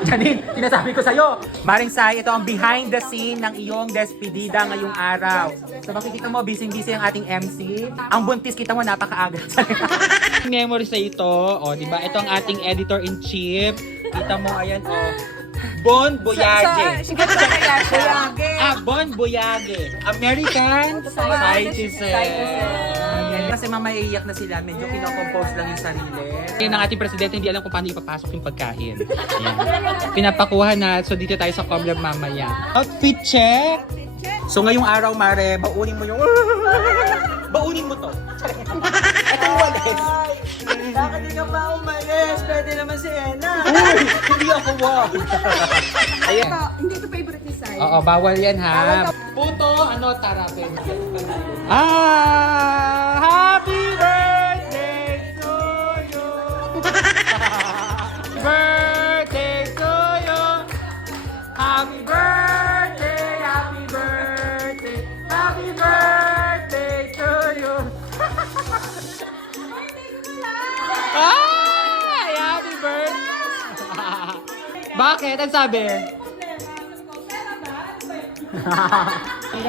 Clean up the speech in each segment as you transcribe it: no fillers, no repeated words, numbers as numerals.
Janine, sinasabi ko sa'yo, Maring Sai, ito ang behind the scene ng iyong despedida ngayong araw. So makikita mo, busy-busy ang ating MC. Ang buntis kita mo, napakaaga. Memory sa ito, o, diba? Ito ang ating editor-in-chief. Kita mo, ayan, o. Bon Boyage. Bon Boyage. American Citizen. Kasi mamaiiyak na sila, medyo kinocompose lang yung sarili. Yung ng ating presidente, hindi alam kung paano ipapasok yung pagkain. Ayan. Pinapakuha na, so dito tayo sa Coblab mamaya. Outfit check! So ngayong araw, Mare, baunin mo yung... Baunin mo to. Itong walis. Bakit di ka pa umalis? Pwede naman si Ena. Uy! Hindi ako wag. Ayan. Hindi ito favorite ni Sai. Oo, bawal yan ha. Puto, ano, tarapin. Happy birthday to you. Birthday to you. Happy birthday, happy birthday, happy birthday to you. Ay, happy birthday. Bakit? Ang sabi?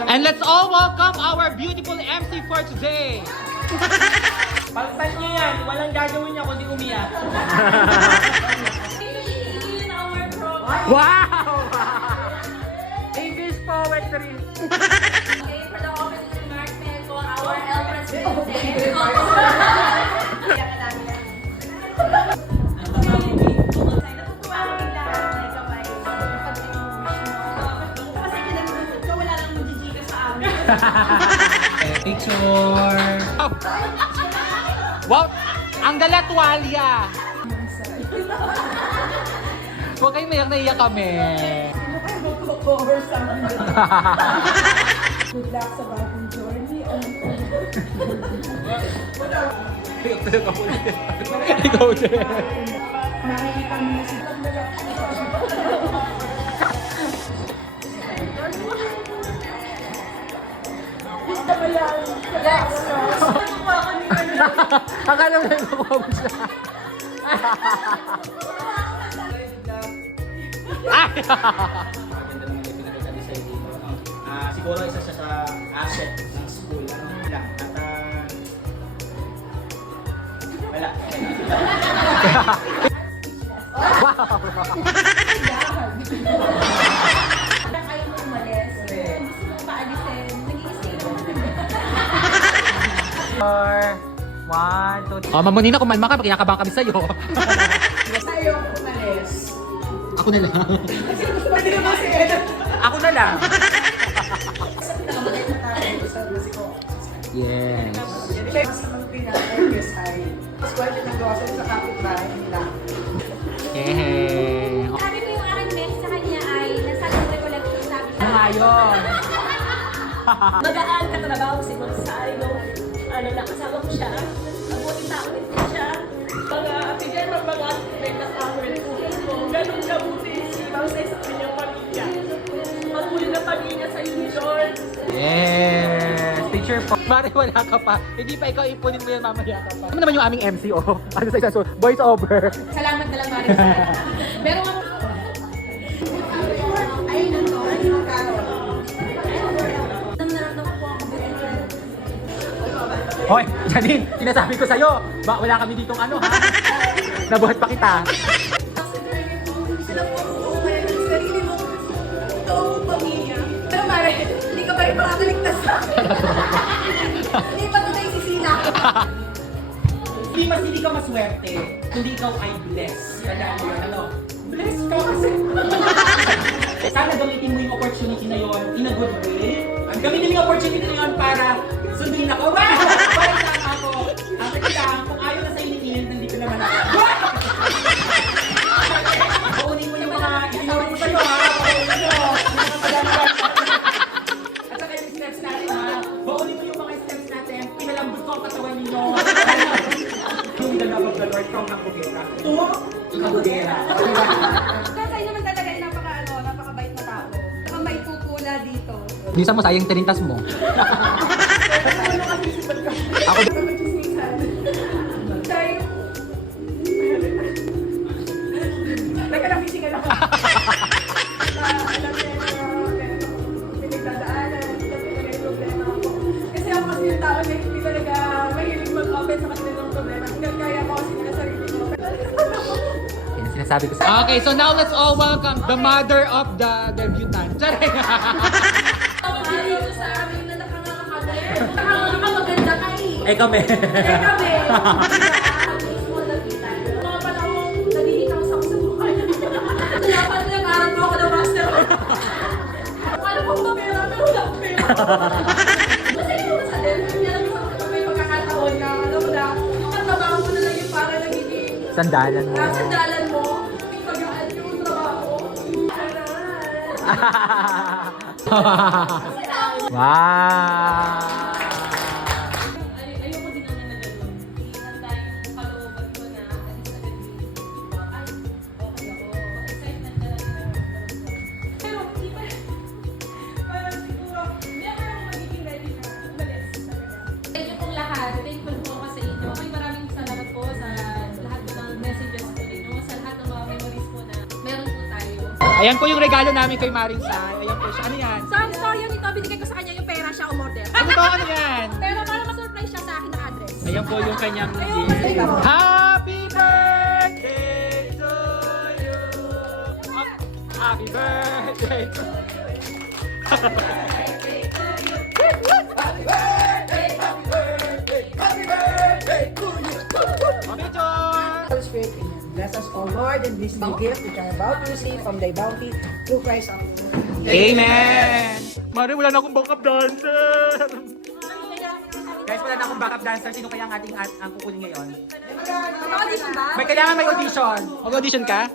And let's all welcome our beautiful MC for today. Pagpas niyo yan, walang gagawin niya kundi umiyak. Wow! English poetry. Okay, for the opening remarks, may po our El Presidente. Picture. Wow! Ang galatwalya. Huwag kayo mayak, naiyak kami. Cover sa Good luck sa bagong journey. Ikaw din. Makikita mo na si Akala mo na ikukuha mo siya. Siguro isa siya sa asset ng school. Lang. At wala. Ayaw mo umalis. Gusto mo paalisin. Nag-i-stay mo. 1, 2, 3. Oh, mamunina, kumalma ka. Kinakabahan kami sa'yo. Ayaw umalis. Ako na lang. Pwede naman si Ena. Ako na lang. Sa pinakamalay na tayo, gusto si ko. Yes. Sa mga pinaka-obvious ay mas pwede ng grocery sa kapitbahay nila. Yay. Sabi ko yung aking message sa kanya ay nasa recollection sabi siya. Ngayon. Magaan katrabaho si Magsay, no? Ano na, kasama ko siya. Mabuti tao din siya. Mga bigyan ng mga mentas ako rin po. Ganun kabuti si Magsay sa kanyang pamilya. Magmuli na pamilya sa Union. Yes. Picture po. Mare, wala ka pa. Hindi pa ikaw ipunin mo yan, mamaya ka pa. Ano naman yung aming MC, oh? Ano sa isang voice over. Salamat na lang Maring Sai. Pero Ay, nandun. naramdaman po ako bitin. Hoy, Janine, sinasabi ko sa'yo, wala kami ditong ano, ha? Nabuhat pa kita. Sila po kaya ng sarili mo. Ito ang pamilya. Pero Mare, hindi ka pa rin makakaligtas sa akin. Hindi pa tunay si Sina. Hindi ka maswerte, kundi ikaw ay blessed. Tandaan mo yun, ano? Bless ka kasi. Sana gamitin mo yung opportunity na yun in a good way. Gamitin mo yung opportunity na yun para sundin ako. Para sama ako. Ang lang, kung ayaw na sa iniin, nandito naman ako. Paunin mo yung mga itinuro ko sa'yo, ha? Paunin mo. At saka yung steps natin, ha? Paunin mo yung mga steps natin. Pinalambot ko ang katawan ninyo. Yung the love of the Lord from Kabugera. To Kabugera. Kasi naman talaga ay napakabait na tao. May pupula dito. Bisa mo, sayang tinintas mo. Ako, May chismisan. Sabi ko sa... Okay, so now let's all welcome the mother of the debutant. Charing! Dito sa amin na nakangakamaganda ka eh. Eh kami. Kaya kami. Small na kita. Mga panahon, nalilitaw sa ako sa buhay. Kaya pa nag-aaral ko ako ng master. Akala ko ba pera, pero wala akong pera. Kasi ito sa Denver, niya lang sa may pagkakataon na, alam mo na, yung katrabaho mo na lang yung para nagiging Sandalan mo. sandalan mo, yung pag-aaral yung trabaho. Wow! Ayoko din naman na gano'n. Hihanda yung kalooban ko na alis agad dito. Ay, okay ako. Excitement na lang yung nararamdaman ko. Pero hindi pa parang siguro, never ako magiging ready na umalis talaga. Thank you pong lahat. Thankful po ako sa inyo. Ay, maraming salamat po sa lahat po ng messages po ninyo, sa lahat ng mga memories po na meron po tayo. Ayan po yung regalo namin kay Maring Sai. Ayan po siya. Ano yan? So, ang storya nito, binigay ko sa kanya yung pera siya umorder. Ano to? Ano yan? Pero para ma-surprise siya sa akin ng address. Ayan po yung kanyang Ayun, gift. ayun. Happy birthday to you! Happy birthday to you! Happy John! Holy Spirit, amen. Bless us, O Lord, and this new gift which I am about to receive from thy bounty through Christ our Lord. Amen! Mari, wala na akong backup dancer! Guys, wala na akong backup dancer. Sino kaya ang ating ang kukunin ngayon? Audition ba? May kailangan may audition. Mag-audition ka?